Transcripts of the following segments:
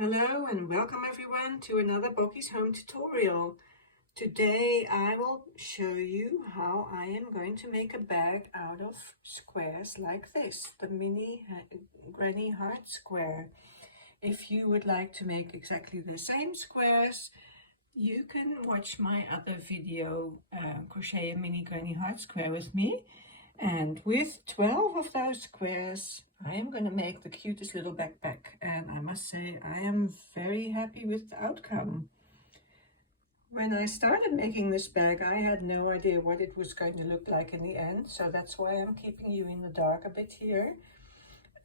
Hello and welcome everyone to another Boki's Home tutorial. Today I will show you how I am going to make a bag out of squares like this, the mini granny heart square. If you would like to make exactly the same squares, you can watch my other video, Crochet a Mini Granny Heart Square with me. And with 12 of those squares, I am going to make the cutest little backpack. And I must say, I am very happy with the outcome. When I started making this bag, I had no idea what it was going to look like in the end. So that's why I'm keeping you in the dark a bit here.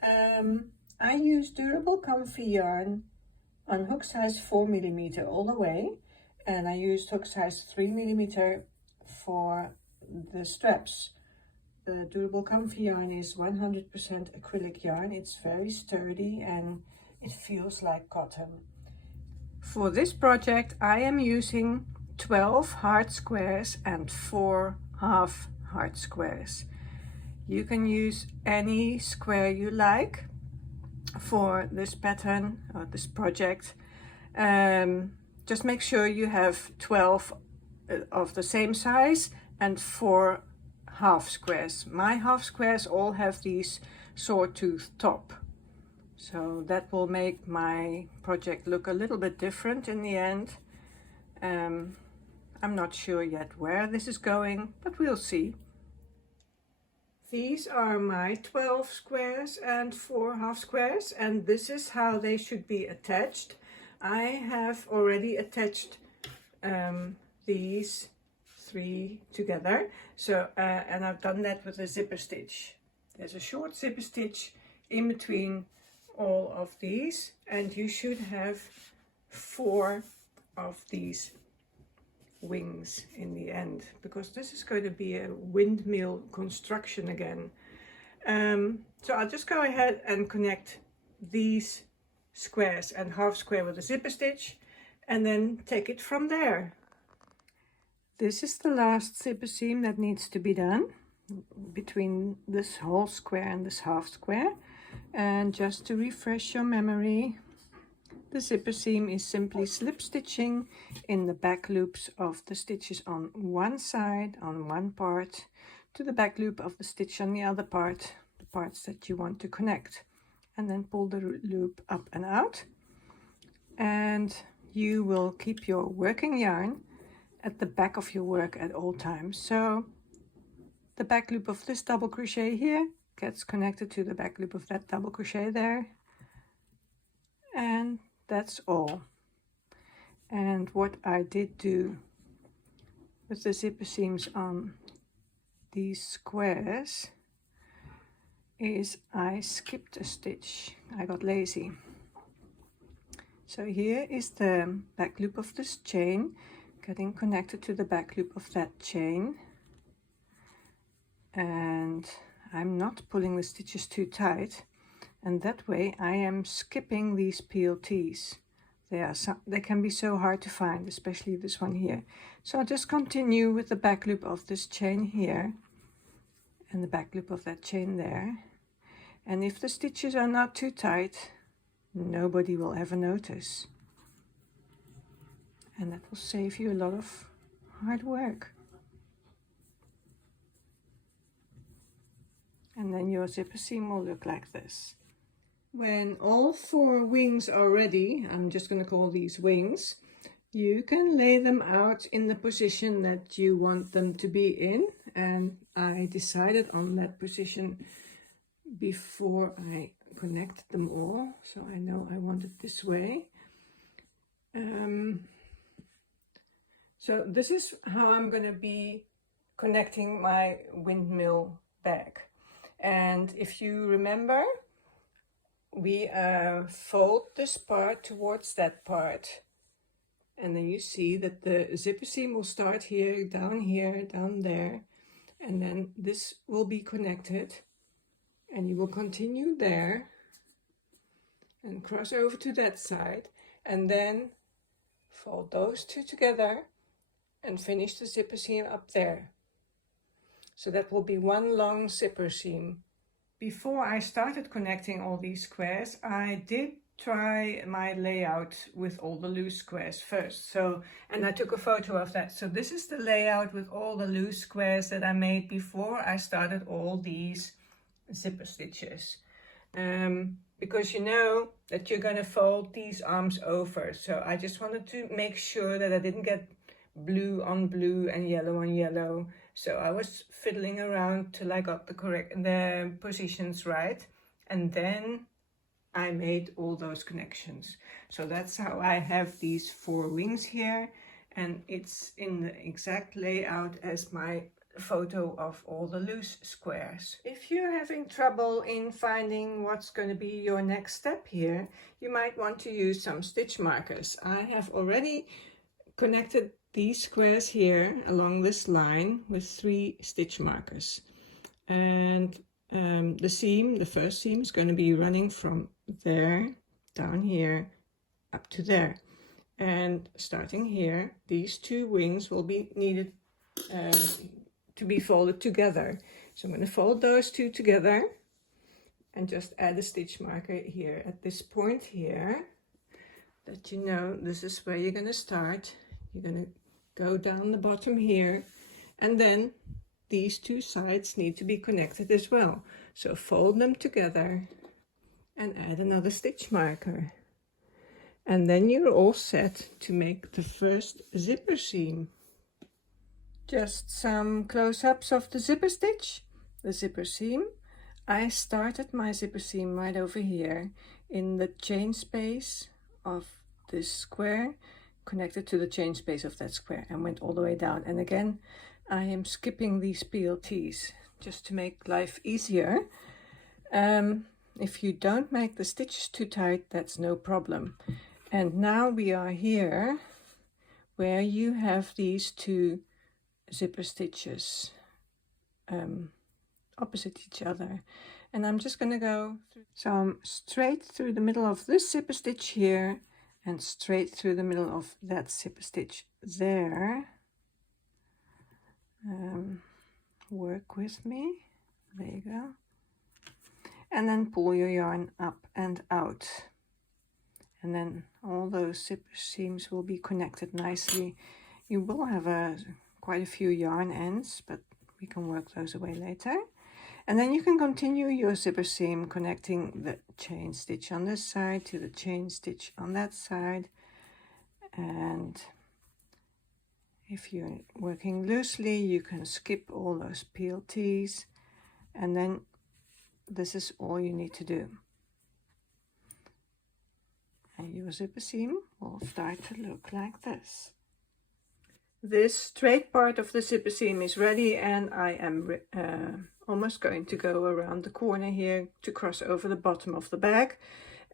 I use durable comfy yarn on hook size 4mm all the way. And I used hook size 3mm for the straps. The durable comfy yarn is 100% acrylic yarn. It's very sturdy and it feels like cotton. For this project I am using 12 heart squares and 4 half heart squares. You can use any square you like for this pattern or this project. Just make sure you have 12 of the same size and 4 half squares. My half squares all have these sawtooth top, so that will make my project look a little bit different in the end. I'm not sure yet where this is going, but we'll see. These are my 12 squares and 4 half squares, and this is how they should be attached. I have already attached these 3 together, so and I've done that with a zipper stitch. There's a short zipper stitch in between all of these, and you should have 4 of these wings in the end, because this is going to be a windmill construction again. So I'll just go ahead and connect these squares and half square with a zipper stitch and then take it from there. This is the last zipper seam that needs to be done between this whole square and this half square. And just to refresh your memory, the zipper seam is simply slip stitching in the back loops of the stitches on one side, on one part, to the back loop of the stitch on the other part, the parts that you want to connect. And then pull the loop up and out. And you will keep your working yarn at the back of your work at all times. So the back loop of this double crochet here gets connected to the back loop of that double crochet there. And that's all. And what I did do with the zipper seams on these squares is I skipped a stitch. I got lazy. So here is the back loop of this chain getting connected to the back loop of that chain, and I'm not pulling the stitches too tight, and that way I am skipping these PLTs. They can be so hard to find, especially this one here. So I'll just continue with the back loop of this chain here and the back loop of that chain there. And if the stitches are not too tight, nobody will ever notice. And that will save you a lot of hard work. And then your zipper seam will look like this. When all 4 wings are ready, I'm just going to call these wings, you can lay them out in the position that you want them to be in. And I decided on that position before I connected them all, so I know I want it this way. So this is how I'm going to be connecting my windmill bag. And if you remember, we fold this part towards that part, and then you see that the zipper seam will start here, down there, and then this will be connected, and you will continue there and cross over to that side, and then fold those 2 together and finish the zipper seam up there. So that will be one long zipper seam. Before I started connecting all these squares, I did try my layout with all the loose squares first. So, and I took a photo of that. So this is the layout with all the loose squares that I made before I started all these zipper stitches. Because you know that you're going to fold these arms over. So I just wanted to make sure that I didn't get blue on blue and yellow on yellow. So I was fiddling around till I got the positions right. And then I made all those connections. So that's how I have these 4 wings here, and it's in the exact layout as my photo of all the loose squares. If you're having trouble in finding what's going to be your next step here, you might want to use some stitch markers. I have already connected these squares here along this line with 3 stitch markers, and the first seam is going to be running from there down here up to there, and starting here these 2 wings will be needed to be folded together. So I'm going to fold those 2 together and just add a stitch marker here at this point here, that you know this is where you're going to start. You're going to go down the bottom here, and then these 2 sides need to be connected as well. So fold them together and add another stitch marker. And then you're all set to make the first zipper seam. Just some close-ups of the zipper stitch, the zipper seam. I started my zipper seam right over here in the chain space of this square, connected to the chain space of that square, and went all the way down. And again, I am skipping these PLTs just to make life easier. If you don't make the stitches too tight, that's no problem. And now we are here where you have these 2 zipper stitches opposite each other, and I'm just going to go through. So I'm straight through the middle of this zipper stitch here and straight through the middle of that zipper stitch there. Work with me, there you go, and then pull your yarn up and out, and then all those zipper seams will be connected nicely. You will have quite a few yarn ends, but we can work those away later. And then you can continue your zipper seam, connecting the chain stitch on this side to the chain stitch on that side. And if you're working loosely, you can skip all those PLTs, and then this is all you need to do. And your zipper seam will start to look like this. This straight part of the zipper seam is ready, and I am almost going to go around the corner here to cross over the bottom of the bag.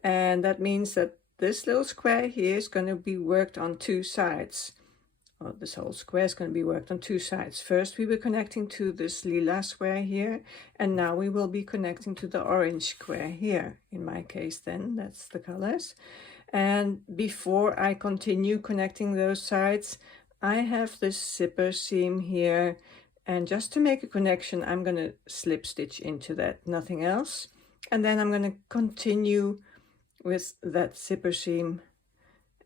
And that means that this little square here is going to be worked on 2 sides. Well, this whole square is going to be worked on 2 sides. First we were connecting to this lila square here, and now we will be connecting to the orange square here. In my case then, that's the colors. And before I continue connecting those sides, I have this zipper seam here, and just to make a connection, I'm going to slip stitch into that, nothing else. And then I'm going to continue with that zipper seam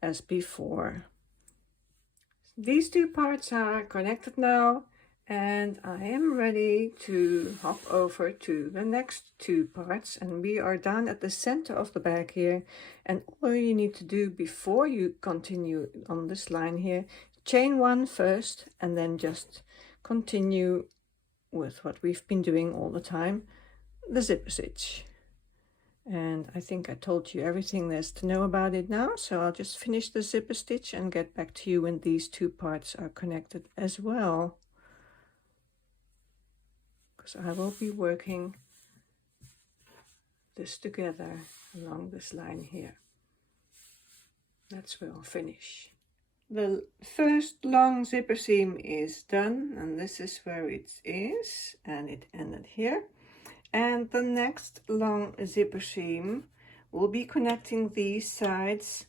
as before. These 2 parts are connected now, and I am ready to hop over to the next 2 parts, and we are down at the center of the bag here. And all you need to do before you continue on this line here, chain 1 first, and then just continue with what we've been doing all the time, the zipper stitch. And I think I told you everything there's to know about it now, so I'll just finish the zipper stitch and get back to you when these 2 parts are connected as well, because I will be working this together along this line here. That's where I'll finish. The first long zipper seam is done, and this is where it is, and it ended here. And the next long zipper seam will be connecting these sides,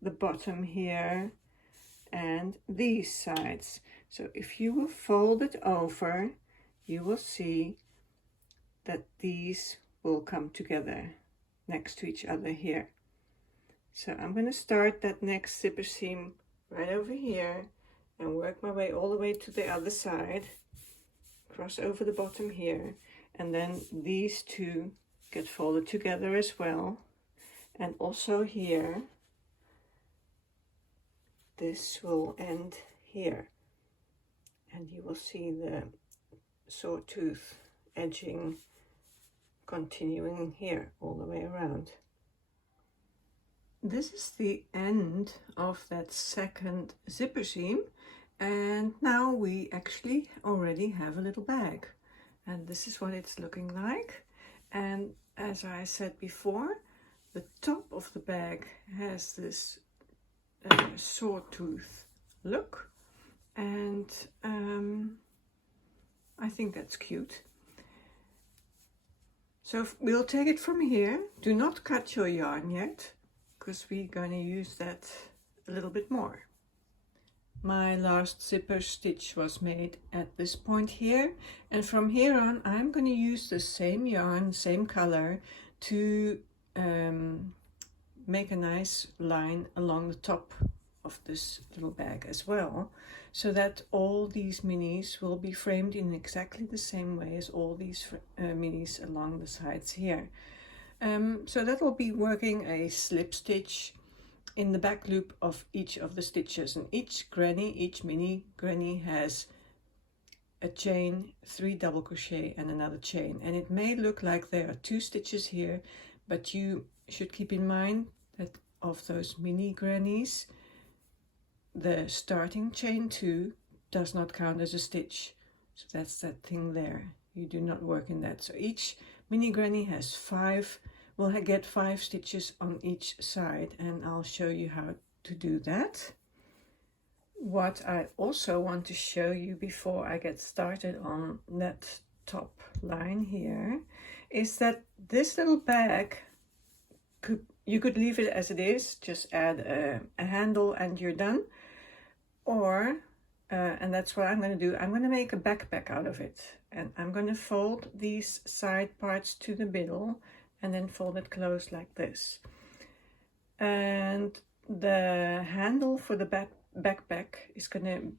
the bottom here, and these sides. So if you will fold it over, you will see that these will come together next to each other here. So I'm going to start that next zipper seam right over here and work my way all the way to the other side, cross over the bottom here, and then these two get folded together as well. And also here, this will end here, and you will see the sawtooth edging continuing here all the way around. This is the end of that second zipper seam, and now we actually already have a little bag, and this is what it's looking like. And as I said before, the top of the bag has this sawtooth look, and I think that's cute. So we'll take it from here. Do not cut your yarn yet, because we're going to use that a little bit more. My last zipper stitch was made at this point here, and from here on I'm going to use the same yarn, same color, to make a nice line along the top of this little bag as well, so that all these minis will be framed in exactly the same way as all these minis along the sides here. So that will be working a slip stitch in the back loop of each of the stitches, and each mini granny has a chain, 3 double crochet and another chain, and it may look like there are 2 stitches here, but you should keep in mind that of those mini grannies, the starting chain 2 does not count as a stitch, so that's that thing there. You do not work in that. So each mini granny has 5, will get 5 stitches on each side, and I'll show you how to do that. What I also want to show you before I get started on that top line here is that this little bag, you could leave it as it is, just add a handle and you're done. Or, and that's what I'm going to do, I'm going to make a backpack out of it. And I'm going to fold these side parts to the middle and then fold it closed like this. And the handle for the backpack is going to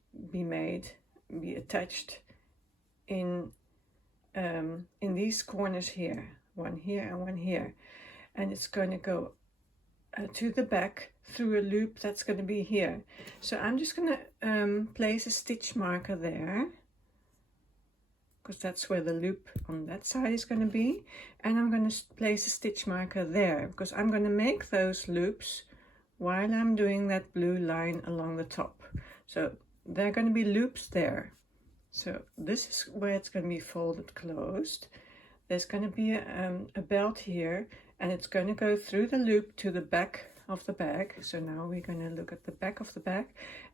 be attached in these corners here, one here and one here. And it's going to go to the back through a loop that's going to be here. So I'm just going to place a stitch marker there, because that's where the loop on that side is going to be, and I'm going to place a stitch marker there, because I'm going to make those loops while I'm doing that blue line along the top. So there are going to be loops there. So this is where it's going to be folded closed. There's going to be a belt here, and it's going to go through the loop to the back of the bag. So now we're going to look at the back of the bag,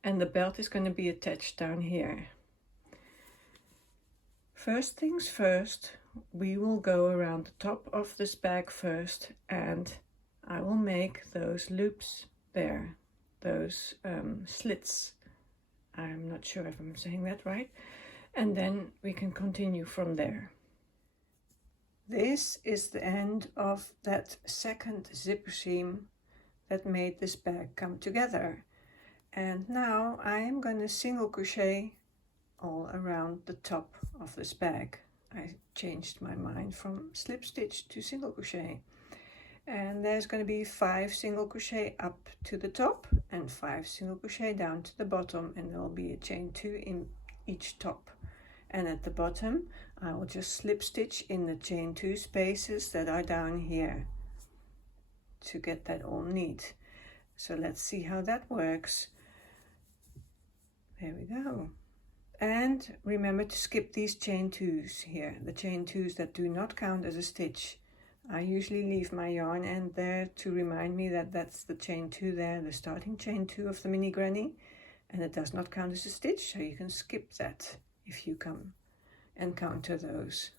and the belt is going to be attached down here. First things first, we will go around the top of this bag first, and I will make those loops there, those slits. I'm not sure if I'm saying that right. And then we can continue from there. This is the end of that second zipper seam that made this bag come together. And now I am going to single crochet all around the top of this bag. I changed my mind from slip stitch to single crochet. And there's going to be 5 single crochet up to the top and 5 single crochet down to the bottom, and there will be a chain 2 in each top. And at the bottom I will just slip stitch in the chain 2 spaces that are down here to get that all neat. So let's see how that works. There we go. And remember to skip these chain 2s here, the chain 2s that do not count as a stitch. I usually leave my yarn end there to remind me that that's the chain 2 there, the starting chain 2 of the mini granny, and it does not count as a stitch, so you can skip that if you come encounter those.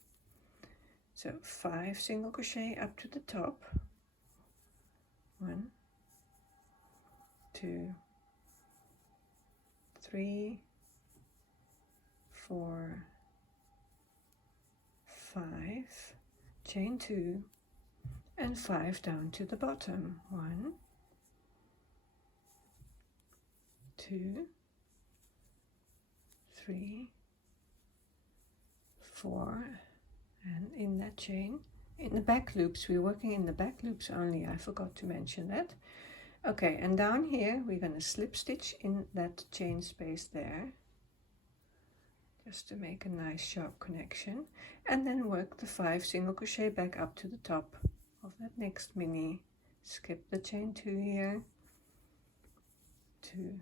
So 5 single crochet up to the top. 1, 2, 3, 4, 5, chain 2, and 5 down to the bottom. 1, 2, 3, 4, and in that chain, in the back loops, we're working in the back loops only, I forgot to mention that. Okay, and down here we're going to slip stitch in that chain space there, just to make a nice sharp connection, and then work the 5 single crochet back up to the top of that next mini. Skip the chain 2 here, 2,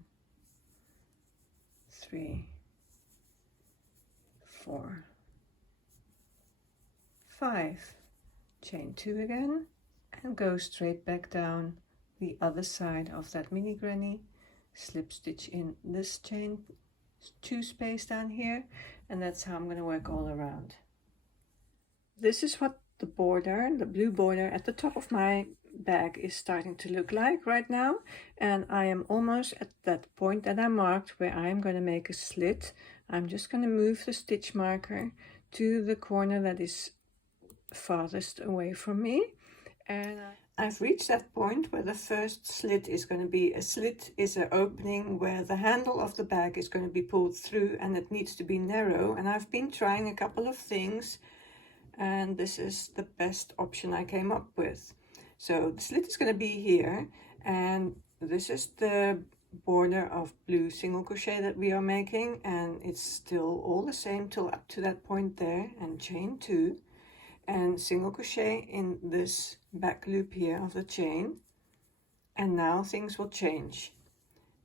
3, 4, 5, chain 2 again, and go straight back down the other side of that mini granny, slip stitch in this chain 2 space down here, and that's how I'm going to work all around. This is what the border, the blue border at the top of my bag is starting to look like right now, and I am almost at that point that I marked where I'm going to make a slit. I'm just going to move the stitch marker to the corner that is farthest away from me, and I've reached that point where the first slit is going to be. A slit is an opening where the handle of the bag is going to be pulled through, and it needs to be narrow, and I've been trying a couple of things, and this is the best option I came up with. So the slit is going to be here, and this is the border of blue single crochet that we are making, and it's still all the same till up to that point there, and chain 2 and single crochet in this back loop here of the chain, and now things will change.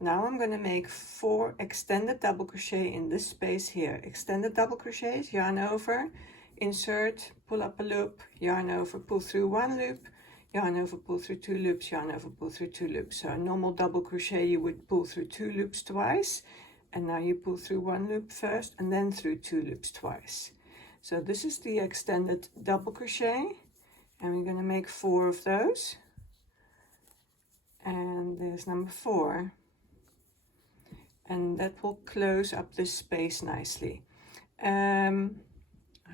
Now I'm going to make 4 extended double crochet in this space here. Extended double crochets, yarn over, insert, pull up a loop, yarn over, pull through 1 loop, yarn over, pull through 2 loops, yarn over, pull through 2 loops. So a normal double crochet you would pull through 2 loops twice, and now you pull through 1 loop first and then through 2 loops twice. So this is the extended double crochet, and we're going to make 4 of those, and there's number 4, and that will close up this space nicely. I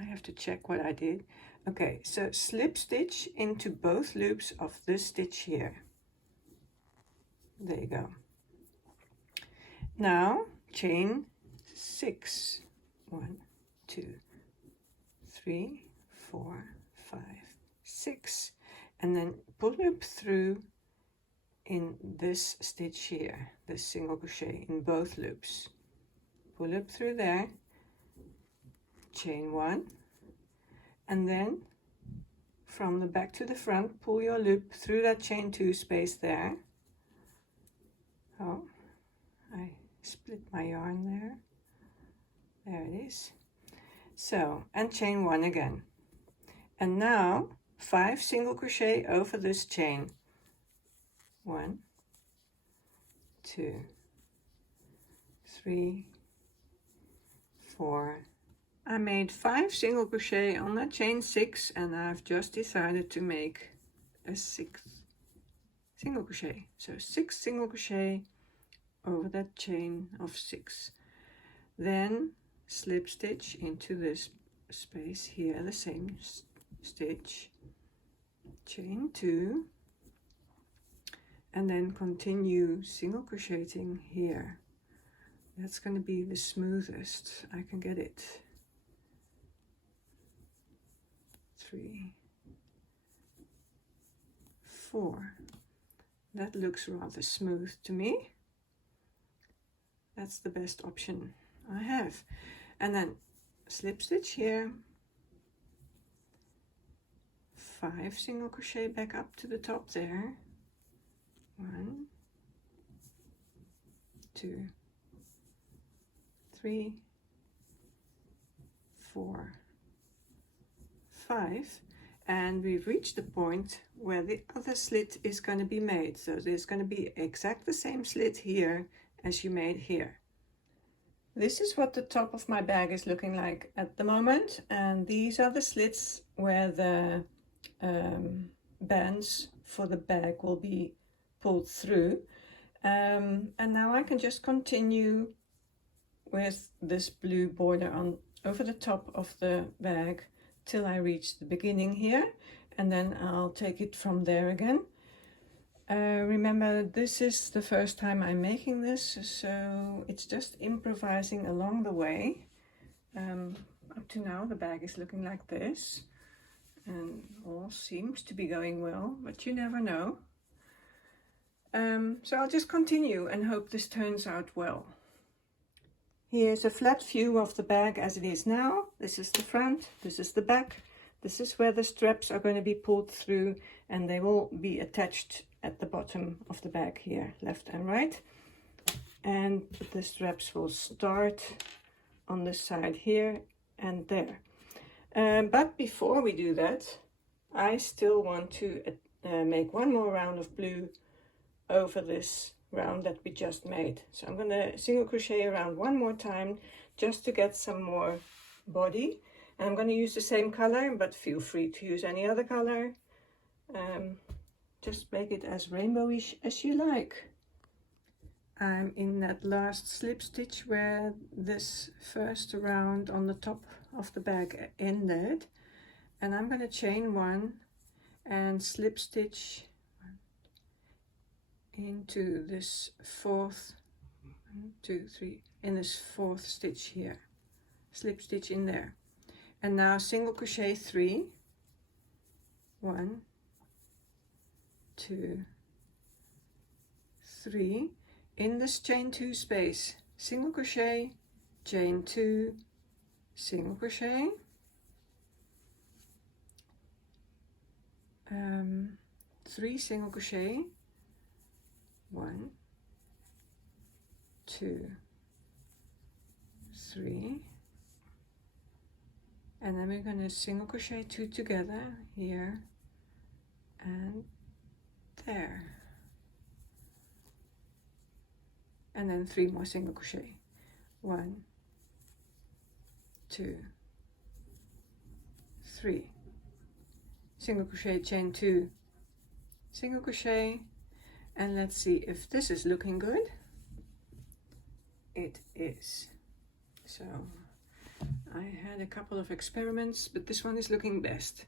have to check what I did. Okay, so slip stitch into both loops of this stitch here. There you go. Now chain 6, 1, 2, 3, 4, 5, 6, and then pull up through in this stitch here, this single crochet in both loops. Pull up through there, chain 1, and then from the back to the front, pull your loop through that chain 2 space there. Oh, I split my yarn there. There it is. So, and chain 1 again. And now 5 single crochet over this chain. 1, 2, 3, 4. I made 5 single crochet on that chain 6, and I've just decided to make a 6th single crochet. So 6 single crochet over that chain of 6. Then slip stitch into this space here, the same stitch, chain 2, and then continue single crocheting here. That's going to be the smoothest I can get it. 3, 4. That looks rather smooth to me. That's the best option I have. And then slip stitch here, 5 single crochet back up to the top there. 1, 2, 3, 4, 5, and we've reached the point where the other slit is going to be made. So there's going to be exact the same slit here as you made here. This is what the top of my bag is looking like at the moment, and these are the slits where the bands for the bag will be pulled through, and now I can just continue with this blue border on over the top of the bag till I reach the beginning here, and then I'll take it from there again. Remember, this is the first time I'm making this, so it's just improvising along the way. Up to now the bag is looking like this and all seems to be going well, but you never know. So I'll just continue and hope this turns out well. Here's a flat view of the bag as it is now. This is the front, this is the back, this is where the straps are going to be pulled through, and they will be attached at the bottom of the bag here, left and right. And the straps will start on the side here and there. But before we do that, I still want to make one more round of blue over this round that we just made. So I'm going to single crochet around one more time just to get some more body. And I'm going to use the same color, but feel free to use any other color. Just make it as rainbowish as you like. I'm in that last slip stitch where this first round on the top of the bag ended, and I'm going to chain one and slip stitch into this fourth, 1, 2, 3, in this fourth stitch here, slip stitch in there, and now single crochet 3, 1, 2, 3, in this chain 2 space, single crochet, chain 2, single crochet, 3 single crochet, 1, 2, 3, and then we're going to single crochet 2 together here and there, and then 3 more single crochet, 1, 2, 3, single crochet, chain 2, single crochet, and let's see if this is looking good. It is. So I had a couple of experiments, but this one is looking best.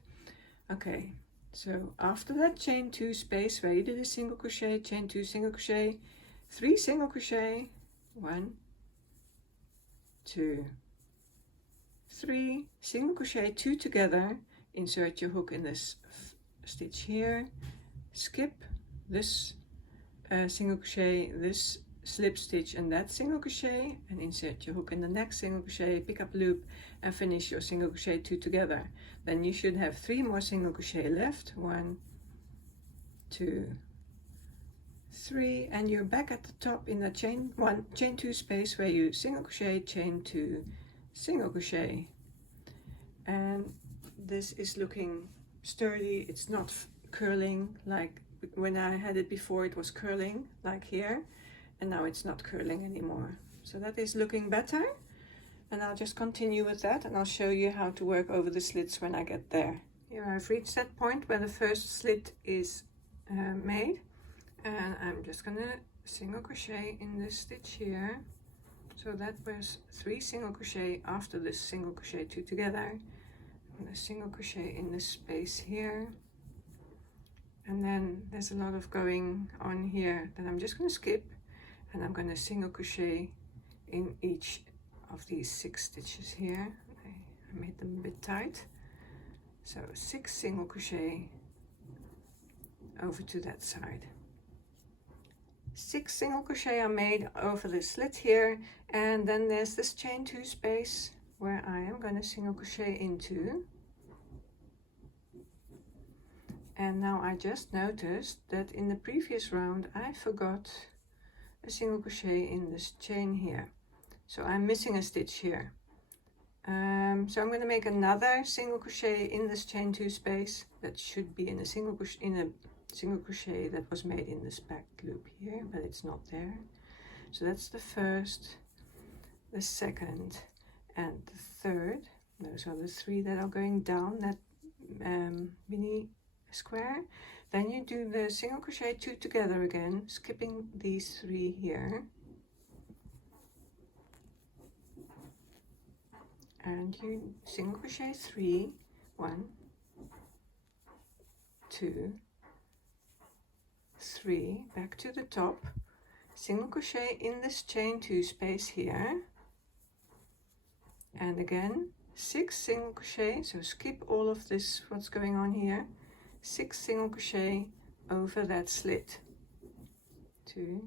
Okay, so after that chain 2 space where you did a single crochet, chain 2, single crochet, 3 single crochet, 1, 2, 3 single crochet, 2 together, insert your hook in this stitch here, skip this single crochet, this slip stitch and that single crochet, and insert your hook in the next single crochet, pick up loop and finish your single crochet 2 together. Then you should have 3 more single crochet left, 1, 2, 3, and you're back at the top in the chain 2 space where you single crochet, chain 2, single crochet, and this is looking sturdy. It's not curling like when I had it before. It was curling like here, and now it's not curling anymore. So that is looking better, and I'll just continue with that, and I'll show you how to work over the slits when I get there. Here I've reached that point where the first slit is made, and I'm just gonna single crochet in this stitch here. So that was 3 single crochet after this single crochet 2 together, and a single crochet in this space here. And then there's a lot of going on here that I'm just going to skip, and I'm going to single crochet in each of these 6 stitches here. I made them a bit tight, so 6 single crochet over to that side. 6 single crochet are made over the slit here, and then there's this chain 2 space where I am going to single crochet into. And now I just noticed that in the previous round I forgot a single crochet in this chain here, so I'm missing a stitch here. So I'm going to make another single crochet in this chain 2 space that should be in a single crochet that was made in this back loop here, but it's not there. So that's the first, the second, and the third. Those are the 3 that are going down that mini square. Then you do the single crochet 2 together again, skipping these 3 here, and you single crochet 3, 1, 2, 3 back to the top, single crochet in this chain 2 space here, and again 6 single crochet, so skip all of this what's going on here, 6 single crochet over that slit, 2,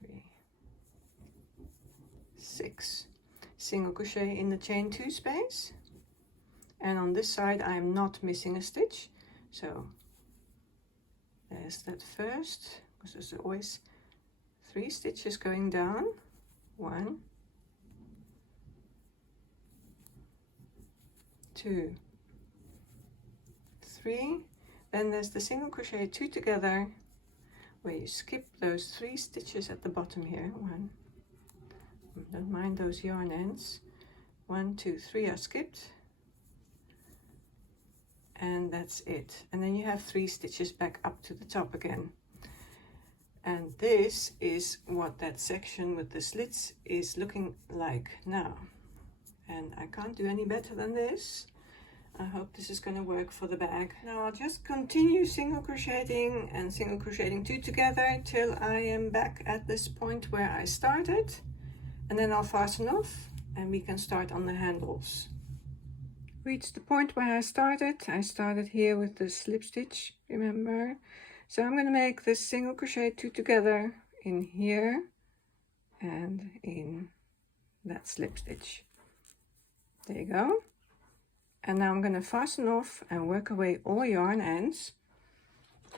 3, 6 single crochet in the chain 2 space, and on this side I'm not missing a stitch, so there's that first, because there's always 3 stitches going down, 1, 2, 3, then there's the single crochet 2 together where you skip those 3 stitches at the bottom here, 1, don't mind those yarn ends, 1, 2, 3 are skipped, and that's it. And then you have 3 stitches back up to the top again, and this is what that section with the slits is looking like now, and I can't do any better than this. I hope this is going to work for the bag. Now I'll just continue single crocheting and single crocheting 2 together till I am back at this point where I started, and then I'll fasten off and we can start on the handles. Reached the point where I started here with the slip stitch, remember? So I'm going to make this single crochet 2 together in here and in that slip stitch. There you go. And now I'm going to fasten off and work away all yarn ends,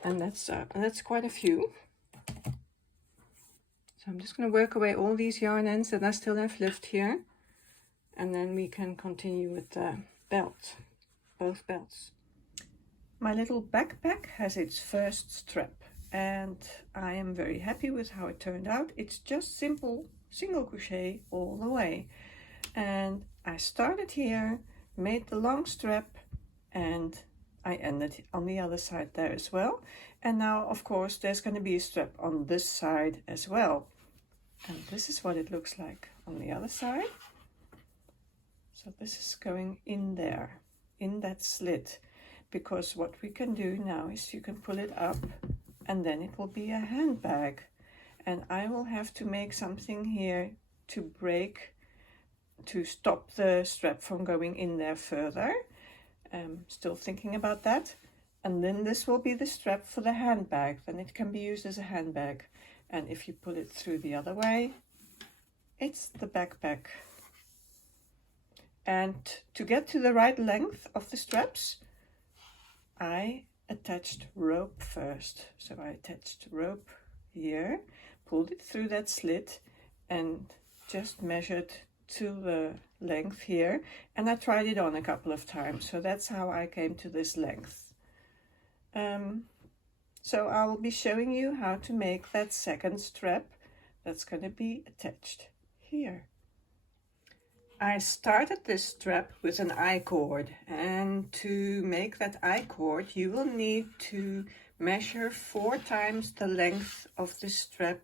and that's quite a few. So I'm just going to work away all these yarn ends that I still have left here, and then we can continue with the belt, both belts. My little backpack has its first strap, and I am very happy with how it turned out. It's just simple single crochet all the way, and I started here, made the long strap, and I ended on the other side there as well. And now of course there's going to be a strap on this side as well, and this is what it looks like on the other side. So this is going in there, in that slit, because what we can do now is you can pull it up and then it will be a handbag, and I will have to make something here to break, to stop the strap from going in there further. Still thinking about that. And then this will be the strap for the handbag, then it can be used as a handbag, and if you pull it through the other way, it's the backpack. And to get to the right length of the straps, I attached rope first. So I attached rope here, pulled it through that slit, and just measured to the length here, and I tried it on a couple of times, so that's how I came to this length. So I will be showing you how to make that second strap that's going to be attached here. I started this strap with an I-cord, and to make that I-cord you will need to measure 4 times the length of the strap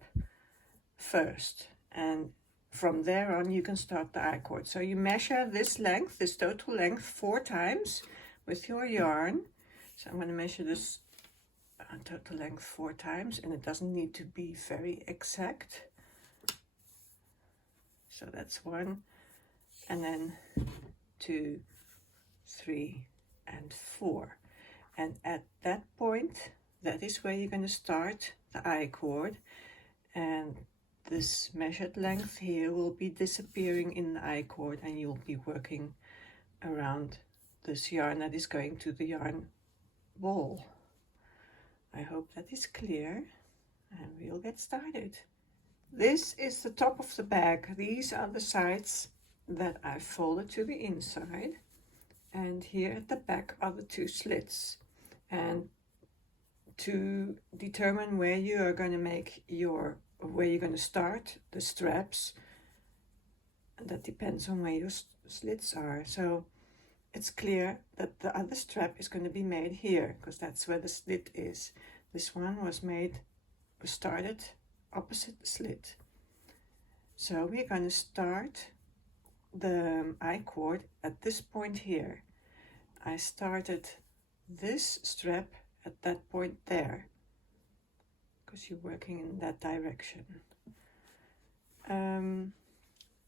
first, and from there on you can start the I-cord. So you measure this length, this total length, 4 times with your yarn. So I'm going to measure this total length 4 times, and it doesn't need to be very exact. So that's 1, and then 2, 3, and 4. And at that point, that is where you're going to start the I-cord, and this measured length here will be disappearing in the I-cord, and you'll be working around this yarn that is going to the yarn ball. I hope that is clear, and we'll get started. This is the top of the bag. These are the sides that I folded to the inside, and here at the back are the 2 slits. And to determine where you are going to make your, where you're going to start the straps, that depends on where your slits are. So it's clear that the other strap is going to be made here, because that's where the slit is. This one was started opposite the slit. So we're going to start the I-cord at this point here. I started this strap at that point there, because you're working in that direction.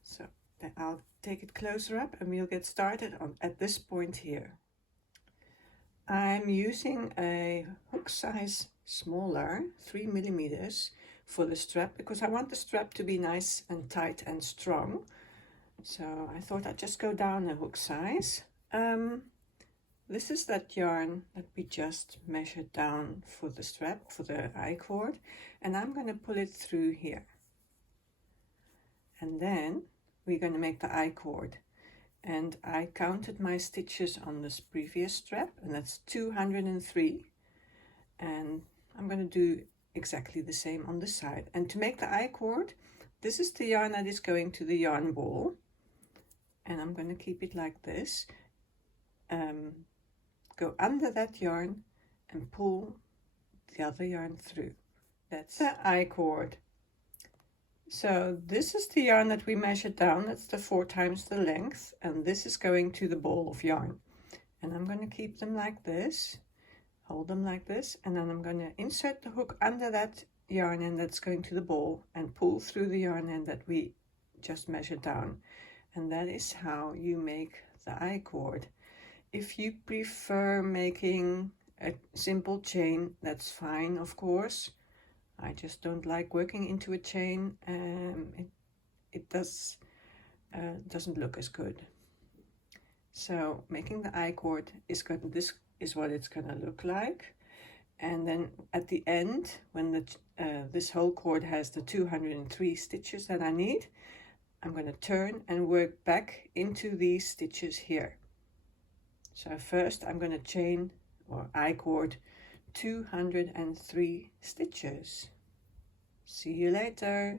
So then I'll take it closer up and we'll get started at this point here. I'm using a hook size smaller, 3 millimeters, for the strap, because I want the strap to be nice and tight and strong. So I thought I'd just go down a hook size. This is that yarn that we just measured down for the strap, for the I-cord, and I'm going to pull it through here. And then we're going to make the I-cord. And I counted my stitches on this previous strap, and that's 203. And I'm going to do exactly the same on this side. And to make the I-cord, this is the yarn that is going to the yarn ball. And I'm going to keep it like this. Go under that yarn and pull the other yarn through. That's the I-cord. So this is the yarn that we measured down. That's the 4 times the length, and this is going to the ball of yarn. And I'm going to keep them like this, hold them like this, and then I'm going to insert the hook under that yarn end that's going to the ball and pull through the yarn end that we just measured down. And that is how you make the I-cord. If you prefer making a simple chain, that's fine, of course. I just don't like working into a chain. It doesn't look as good. So making the I-cord is good. This is what it's gonna look like. And then at the end, when this whole cord has the 203 stitches that I need, I'm gonna turn and work back into these stitches here. So first I'm going to chain or I-cord 203 stitches. See you later.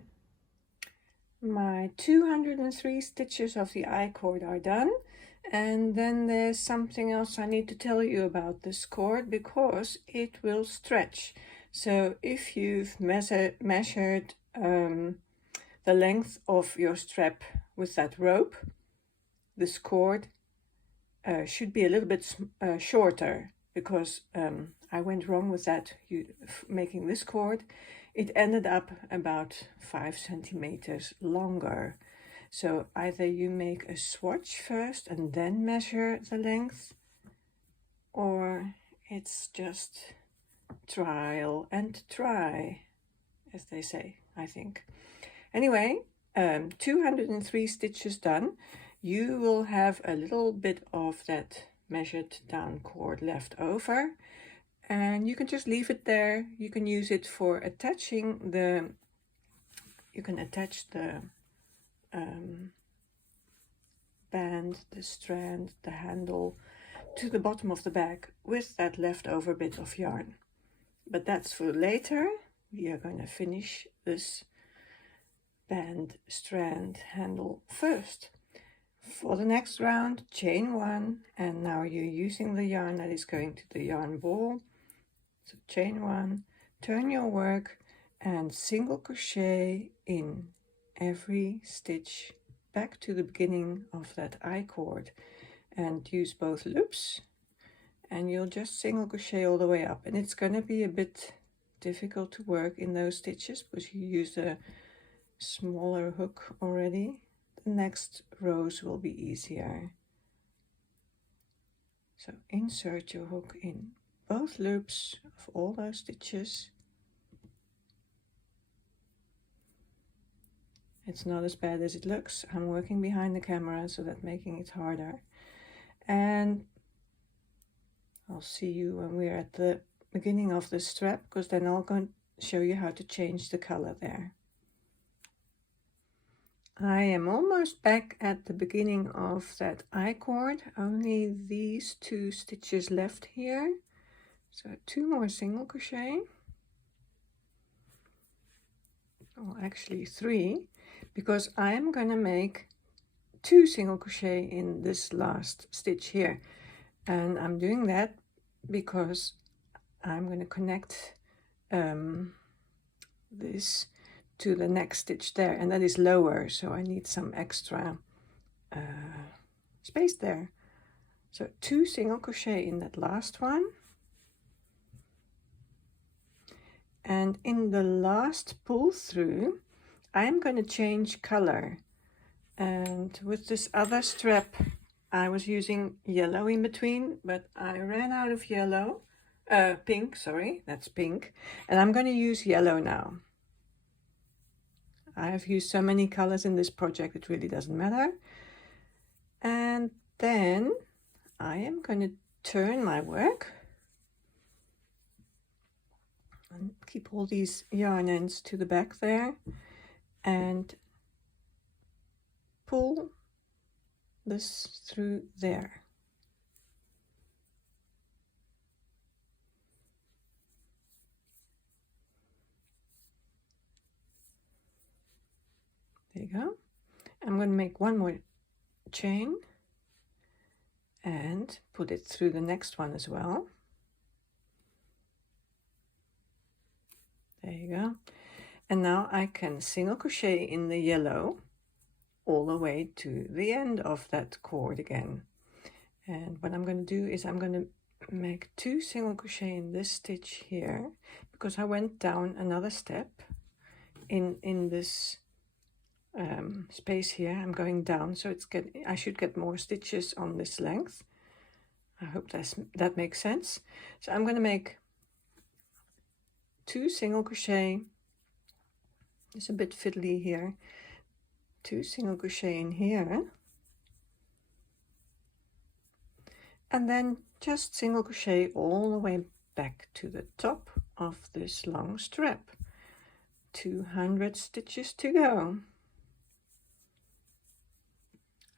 My 203 stitches of the I-cord are done, and then there's something else I need to tell you about this cord, because it will stretch. So if you've measured the length of your strap with that rope, this cord should be a little bit shorter, because I went wrong with that. Making this cord, it ended up about 5 centimeters longer. So either you make a swatch first and then measure the length, or it's just trial and try, as they say, I think. Anyway, 203 stitches done. You will have a little bit of that measured down cord left over, and you can just leave it there. You can use it for attaching the, you can attach the band, the strand, the handle to the bottom of the bag with that leftover bit of yarn. But that's for later. We are going to finish this band, strand, handle first. For the next round, chain 1, and now you're using the yarn that is going to the yarn ball. So chain 1, turn your work and single crochet in every stitch back to the beginning of that I-cord, and use both loops, and you'll just single crochet all the way up. And it's going to be a bit difficult to work in those stitches because you use a smaller hook already. The next rows will be easier. So insert your hook in both loops of all those stitches. It's not as bad as it looks. I'm working behind the camera, so that's making it harder. And I'll see you when we're at the beginning of the strap, because then I'll go and show you how to change the color there. I am almost back at the beginning of that I-cord, only these 2 stitches left here. So 2 more single crochet, well actually 3, because I'm going to make 2 single crochet in this last stitch here. And I'm doing that because I'm going to connect this to the next stitch there, and that is lower, so I need some extra space there. So 2 single crochet in that last one, And in the last pull through, I'm going to change color. And with this other strap, I was using yellow in between, but I ran out of yellow. Pink, sorry, that's pink. And I'm going to use yellow now. I have used so many colors in this project, it really doesn't matter. And then I am going to turn my work and keep all these yarn ends to the back there and pull this through there. There you go. I'm going to make one more chain and put it through the next one as well. There you go. And now I can single crochet in the yellow all the way to the end of that cord again. And what I'm going to do is I'm going to make 2 single crochet in this stitch here, because I went down another step in this space here. I'm going down, so I should get more stitches on this length. I hope that makes sense. So I'm going to make 2 single crochet. It's a bit fiddly here. 2 single crochet in here, and then just single crochet all the way back to the top of this long strap. 200 stitches to go.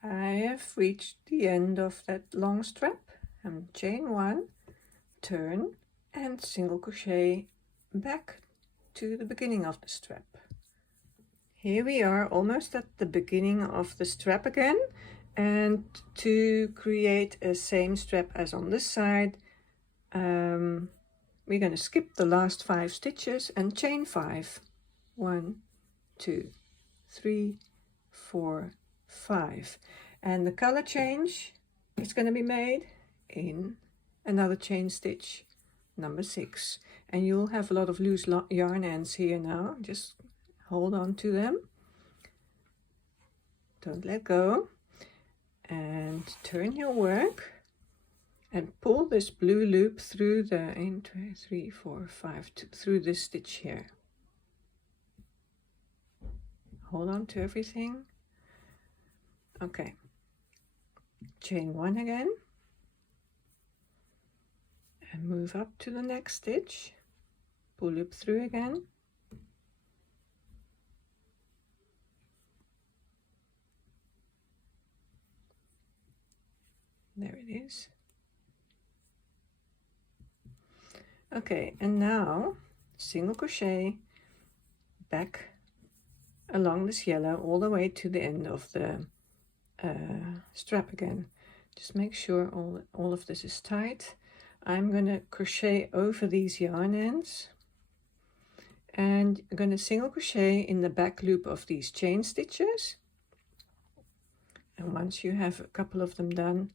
I have reached the end of that long strap, and chain 1, turn and single crochet back to the beginning of the strap. Here we are almost at the beginning of the strap again, and to create a same strap as on this side, we're going to skip the last 5 stitches and chain 5. 1, 2, 3, 4, 5. And the color change is going to be made in another chain stitch, number 6. And you'll have a lot of loose yarn ends here now. Just hold on to them, don't let go, and turn your work and pull this blue loop through the 1, 2, 3, 4, 5 through this stitch here. Hold on to everything. Okay, chain 1 again and move up to the next stitch, pull loop through again, there it is. Okay, and now single crochet back along this yellow all the way to the end of the strap again. Just make sure all of this is tight. I'm going to crochet over these yarn ends, and I'm going to single crochet in the back loop of these chain stitches. And once you have a couple of them done,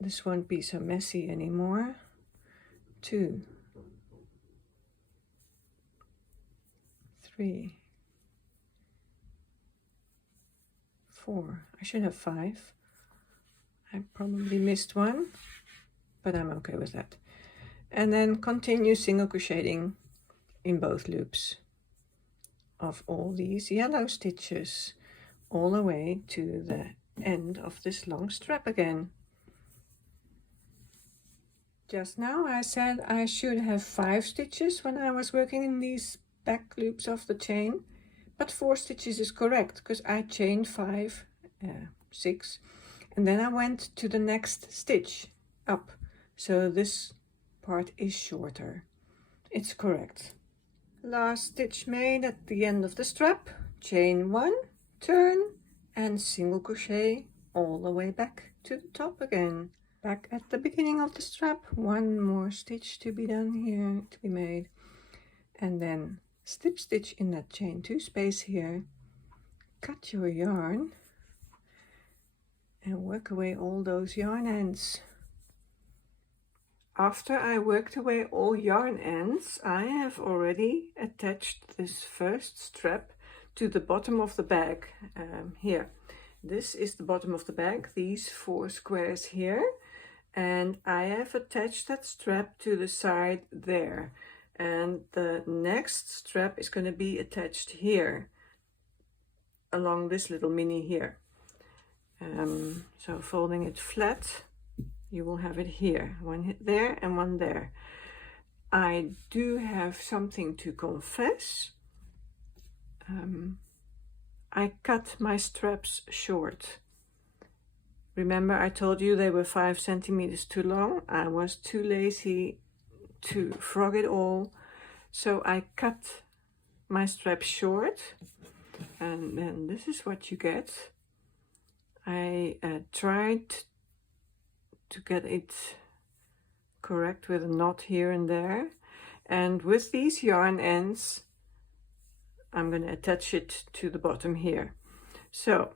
this won't be so messy anymore. 2, 3, 4. I should have 5. I probably missed one, but I'm okay with that. And then continue single crocheting in both loops of all these yellow stitches all the way to the end of this long strap again. Just now I said I should have 5 stitches when I was working in these back loops of the chain, but 4 stitches is correct because I chained 5, 6, and then I went to the next stitch up, so this part is shorter. It's correct. Last stitch made at the end of the strap, chain 1, turn and single crochet all the way back to the top again. Back at the beginning of the strap, 1 more stitch to be done here, to be made, and then slip stitch in that chain 2 space here, cut your yarn and work away all those yarn ends. After I worked away all yarn ends, I have already attached this first strap to the bottom of the bag here. This is the bottom of the bag, these 4 squares here, and I have attached that strap to the side there, and the next strap is going to be attached here along this little mini here. So folding it flat, you will have it here, one there and one there. I do have something to confess. I cut my straps short. Remember I told you they were 5 centimeters too long? I was too lazy to frog it all, so I cut my straps short, and then this is what you get. I tried to get it correct with a knot here and there, and with these yarn ends I'm going to attach it to the bottom here. So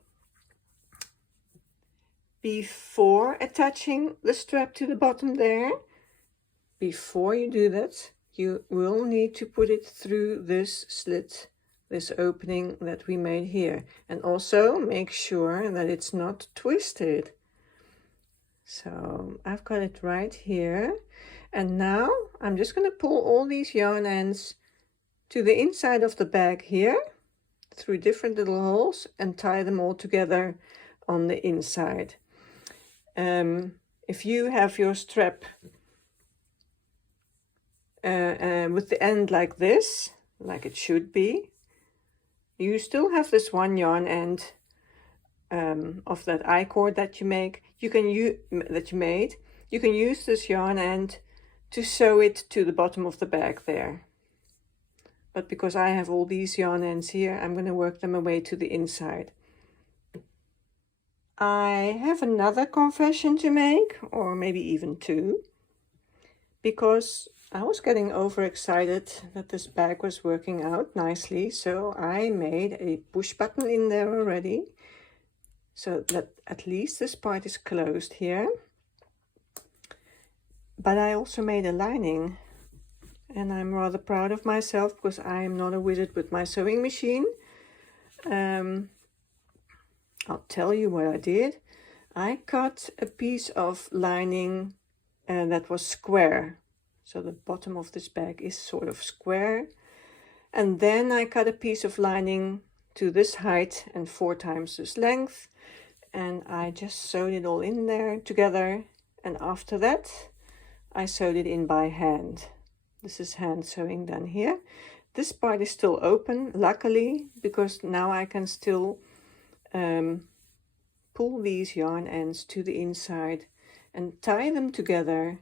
before attaching the strap to the bottom there, before you do that, you will need to put it through this slit, this opening that we made here, and also make sure that it's not twisted. So I've got it right here, and now I'm just going to pull all these yarn ends to the inside of the bag here through different little holes and tie them all together on the inside. If you have your strap with the end like this, like it should be, you still have this one yarn end of that I-cord that you make. You can use this yarn end to sew it to the bottom of the bag there. But because I have all these yarn ends here, I'm going to work them away to the inside. I have another confession to make, or maybe even 2, because I was getting overexcited that this bag was working out nicely, so I made a push button in there already, so that at least this part is closed here. But I also made a lining, and I'm rather proud of myself because I am not a wizard with my sewing machine. I'll tell you what I did. I cut a piece of lining that was square. So the bottom of this bag is sort of square. And then I cut a piece of lining to this height and 4 times this length. And I just sewed it all in there together. And after that, I sewed it in by hand. This is hand sewing done here. This part is still open, luckily, because now I can still pull these yarn ends to the inside and tie them together.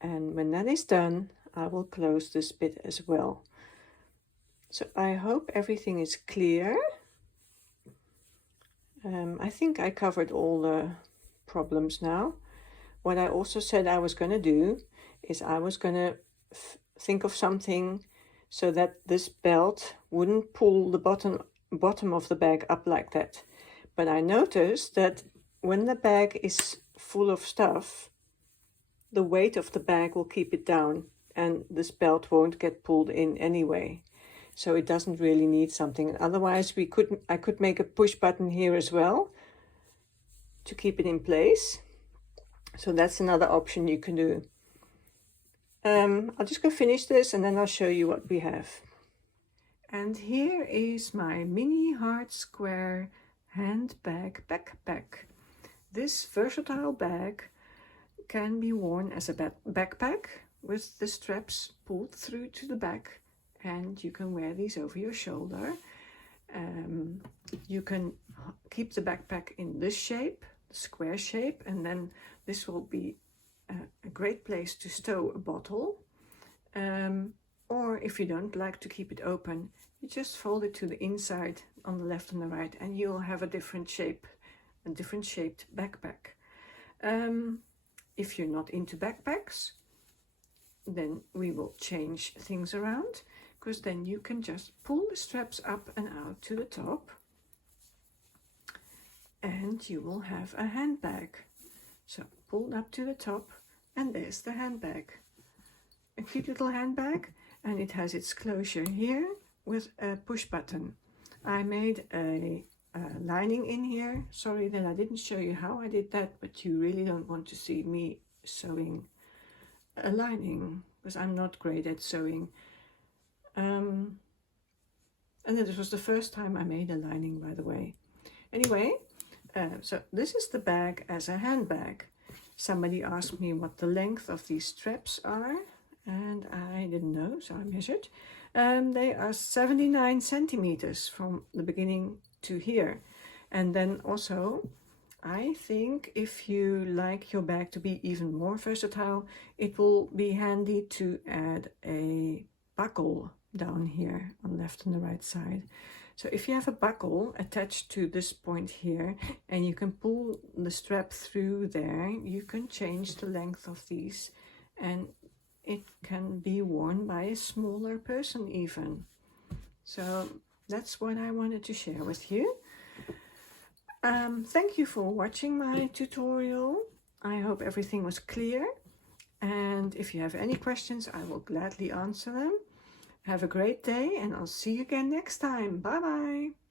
And when that is done, I will close this bit as well. So I hope everything is clear. I think I covered all the problems now. What I also said I was going to do is I was going to think of something so that this belt wouldn't pull the bottom of the bag up like that. But I noticed that when the bag is full of stuff, the weight of the bag will keep it down, and this belt won't get pulled in anyway. So it doesn't really need something. Otherwise, I could make a push button here as well to keep it in place. So that's another option you can do. I'll just go finish this and then I'll show you what we have. And here is my mini hard square handbag backpack. This versatile bag can be worn as a backpack with the straps pulled through to the back, and you can wear these over your shoulder. You can keep the backpack in this shape, the square shape, and then this will be a great place to stow a bottle. Or if you don't like to keep it open, you just fold it to the inside on the left and the right, and you'll have a different shape, a different shaped backpack. If you're not into backpacks, then we will change things around, because then you can just pull the straps up and out to the top, and you will have a handbag. So pulled up to the top, And there's the handbag. A cute little handbag, and it has its closure here with a push button. I made a lining in here. Sorry that I didn't show you how I did that, but you really don't want to see me sewing a lining because I'm not great at sewing. And then this was the first time I made a lining, by the way. Anyway, so this is the bag as a handbag. Somebody asked me what the length of these straps are, and I didn't know, so I measured. They are 79 centimeters from the beginning to here. And then also, I think if you like your bag to be even more versatile, it will be handy to add a buckle down here on the left and the right side. So if you have a buckle attached to this point here and you can pull the strap through there, you can change the length of these and it can be worn by a smaller person even. So that's what I wanted to share with you. Thank you for watching my tutorial. I hope everything was clear. And if you have any questions, I will gladly answer them. Have a great day and I'll see you again next time. Bye bye.